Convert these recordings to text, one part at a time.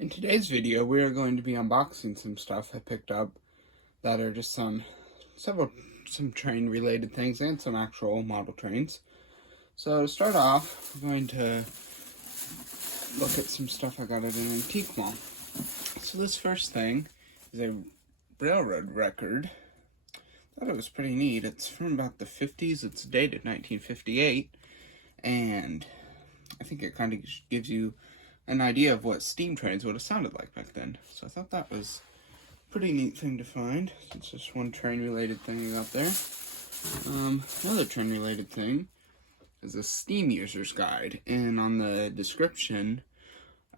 In today's video, we are going to be unboxing some stuff I picked up that are just some train related things and some actual model trains. So to start off, we're going to look at some stuff I got at an antique mall. So this first thing is a railroad record. I thought it was pretty neat. It's from about the 50s. It's dated 1958, and I think it kind of gives you an idea of what steam trains would have sounded like back then. So I thought that was a pretty neat thing to find. It's just one train-related thing I got there. Another train-related thing is a steam user's guide, and on the description,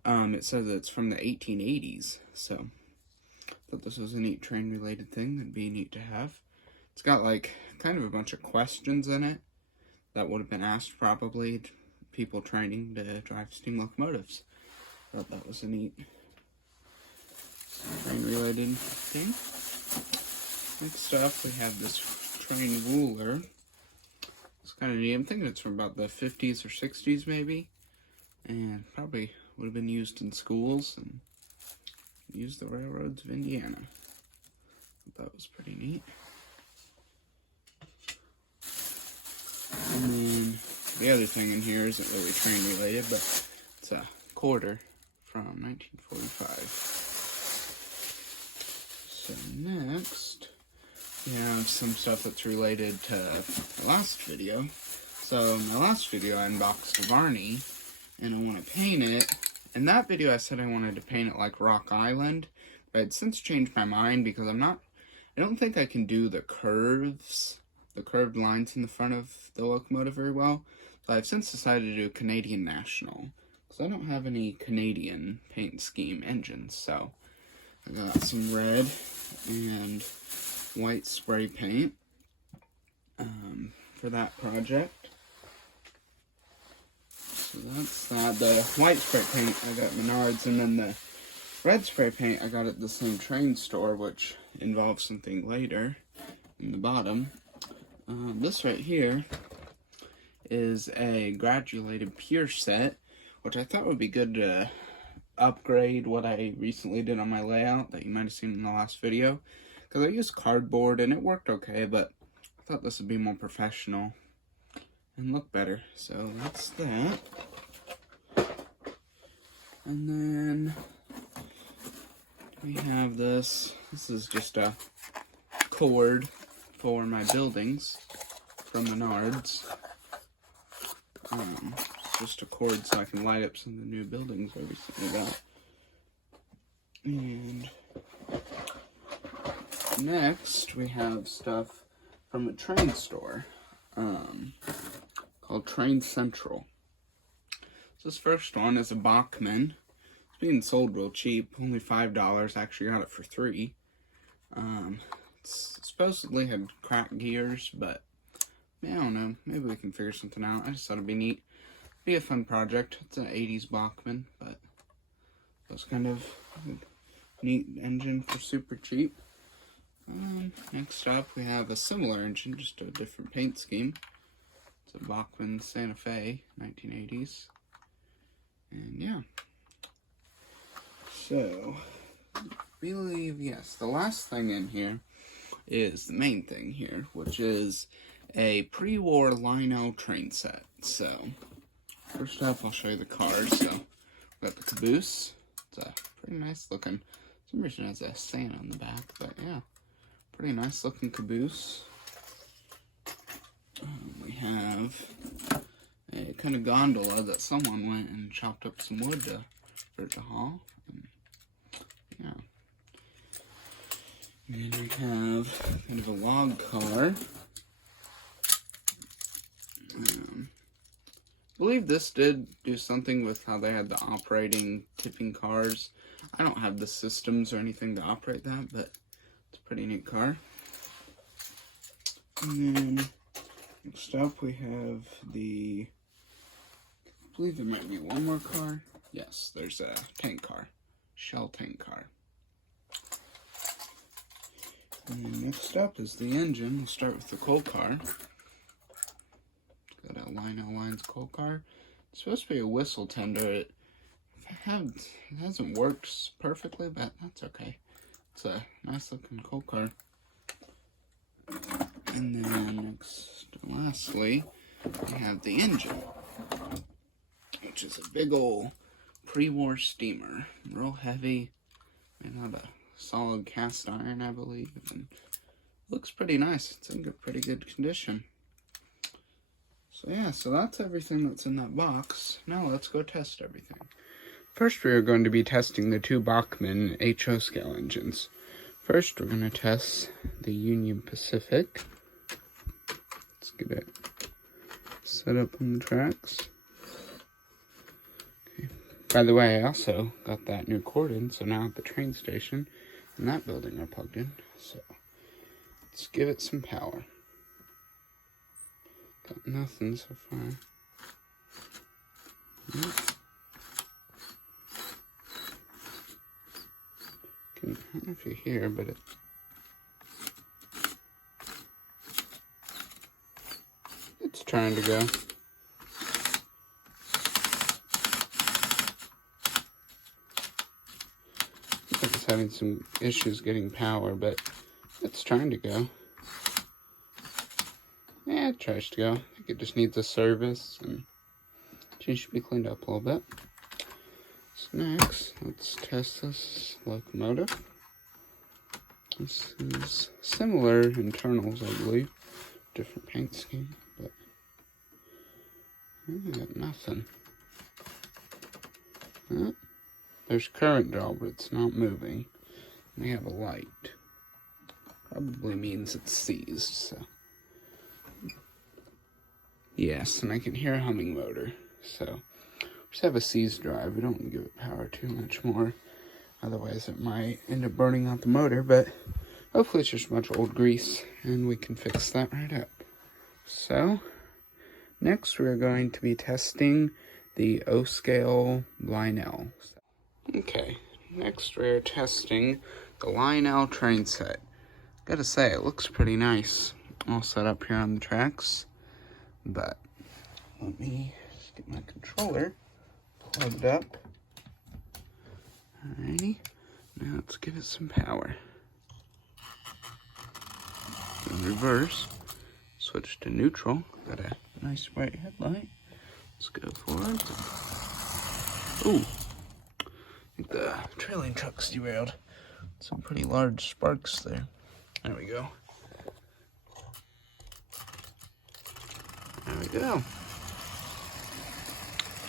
it says it's from the 1880s. So I thought this was a neat train-related thing that'd be neat to have. It's got like kind of a bunch of questions in it that would have been asked probably to people training to drive steam locomotives. I thought that was a neat train-related thing. Next up, we have this train ruler. It's kind of neat. I'm thinking it's from about the 50s or 60s maybe, and probably would have been used in schools and used the railroads of Indiana. That was pretty neat. And then the other thing in here isn't really train related, but it's a quarter from 1945. So next, we have some stuff that's related to the last video. So in my last video, I unboxed a Varney, and I want to paint it. In that video, I said I wanted to paint it like Rock Island, but I'd since changed my mind because I don't think I can do the curved lines in the front of the locomotive very well. So I've since decided to do Canadian National, because I don't have any Canadian paint scheme engines. So I got some red and white spray paint for that project. So that's that. The white spray paint I got at Menards, and then the red spray paint I got at the same train store, which involves something later in the bottom. This right here is a granulated pure set, which I thought would be good to upgrade what I recently did on my layout that you might have seen in the last video. Because I used cardboard and it worked okay, but I thought this would be more professional and look better. So that's that. And then we have this. This is just a cord for my buildings from Menards. Just a cord so I can light up some of the new buildings I recently got. And next we have stuff from a train store called Train Central. So this first one is a Bachmann. It's being sold real cheap, only $5. I actually got it for $3. It's supposedly had cracked gears, but I don't know. Maybe we can figure something out. I just thought it'd be neat. Be a fun project. It's an 80s Bachmann, but that's kind of a neat engine for super cheap. Next up, we have a similar engine, just a different paint scheme. It's a Bachmann Santa Fe, 1980s. And yeah. So, I believe, yes, the last thing in here is the main thing here, which is a pre-war Lionel train set. So, first up, I'll show you the cars. So, we got the caboose. It's a pretty nice looking, for some reason it has a Santa on the back, but yeah, pretty nice looking caboose. We have a kind of gondola that someone went and chopped up some wood for it to haul. And, yeah. And we have kind of a log car. I believe this did do something with how they had the operating tipping cars. I don't have the systems or anything to operate that, but it's a pretty neat car. And then next up we have I believe there might be one more car. Yes, there's a tank car, Shell tank car. And then next up is the engine. We'll start with the coal car. Got a Lionel Lines coal car. It's supposed to be a whistle tender. If it hasn't worked perfectly, but that's okay. It's a nice looking coal car. And then lastly, we have the engine, which is a big old pre-war steamer, real heavy, made out of solid cast iron, I believe, and looks pretty nice. It's in pretty good condition. So yeah, so that's everything that's in that box. Now let's go test everything. First, we are going to be testing the two Bachmann HO scale engines. First, we're going to test the Union Pacific. Let's get it set up on the tracks. Okay. By the way, I also got that new cord in, so now the train station and that building are plugged in. So let's give it some power. Got nothing so far. I don't know if you hear, but it's trying to go. I think it's having some issues getting power, but it's trying to go. Yeah, it tries to go. I think it just needs a service, and she should be cleaned up a little bit. So next, let's test this locomotive. This is similar internals, I believe. Different paint scheme, but I got nothing. Oh, there's current draw, but it's not moving. We have a light. Probably means it's seized, so. Yes, and I can hear a humming motor, so. Just have a seized drive. We don't want to give it power too much more. Otherwise, it might end up burning out the motor, but hopefully it's just a bunch of old grease, and we can fix that right up. So, next we're going to be testing the O-scale Lionel. Okay, next we're testing the Lionel train set. Gotta say, it looks pretty nice. All set up here on the tracks, but let me just get my controller plugged up. Alrighty, now let's give it some power. In reverse, switch to neutral. Got a nice bright headlight. Let's go forward. Ooh, I think the trailing truck's derailed. Some pretty large sparks there. There we go. There we go.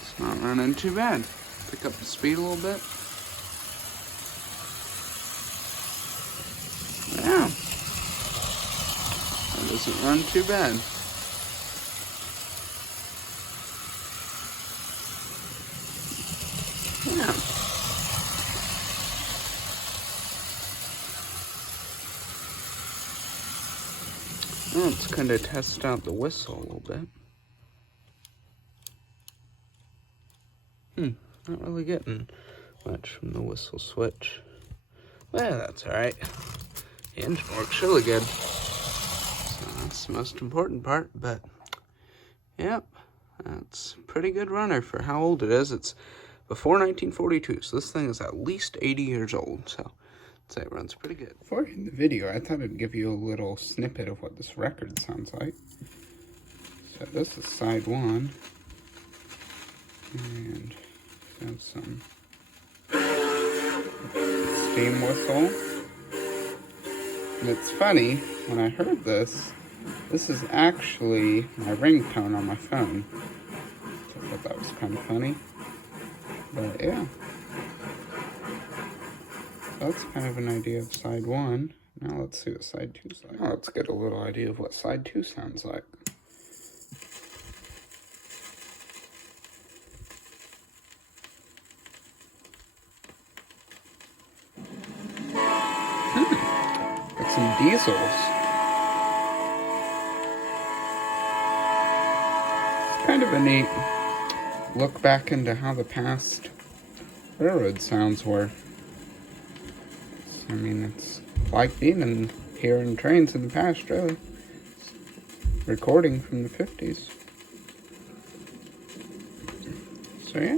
It's not running too bad. Pick up the speed a little bit. Yeah. That doesn't run too bad. Yeah. Well, let's kind of test out the whistle a little bit. Not really getting much from the whistle switch. Well, that's alright. The engine works really good. So that's the most important part, but yep, that's a pretty good runner for how old it is. It's before 1942, so this thing is at least 80 years old, so I'd say it runs pretty good. Before I end the video, I thought I'd give you a little snippet of what this record sounds like. So this is side one, and have some steam whistle. And it's funny, when I heard this is actually my ringtone on my phone. So I thought that was kind of funny. But yeah. That's kind of an idea of side one. Now let's see what side two's like. Now let's get a little idea of what side two sounds like. Got some diesels. It's kind of a neat look back into how the past railroad sounds were. I mean, it's like being in hearing trains in the past, really. It's recording from the 50s. So yeah.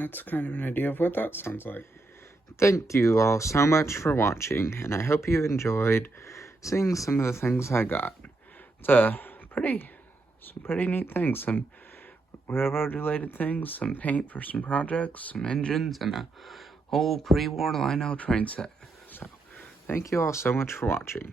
that's kind of an idea of what that sounds like. Thank you all so much for watching, and I hope you enjoyed seeing some of the things I got. It's some pretty neat things, some railroad-related things, some paint for some projects, some engines, and a whole pre-war Lionel train set. So, thank you all so much for watching.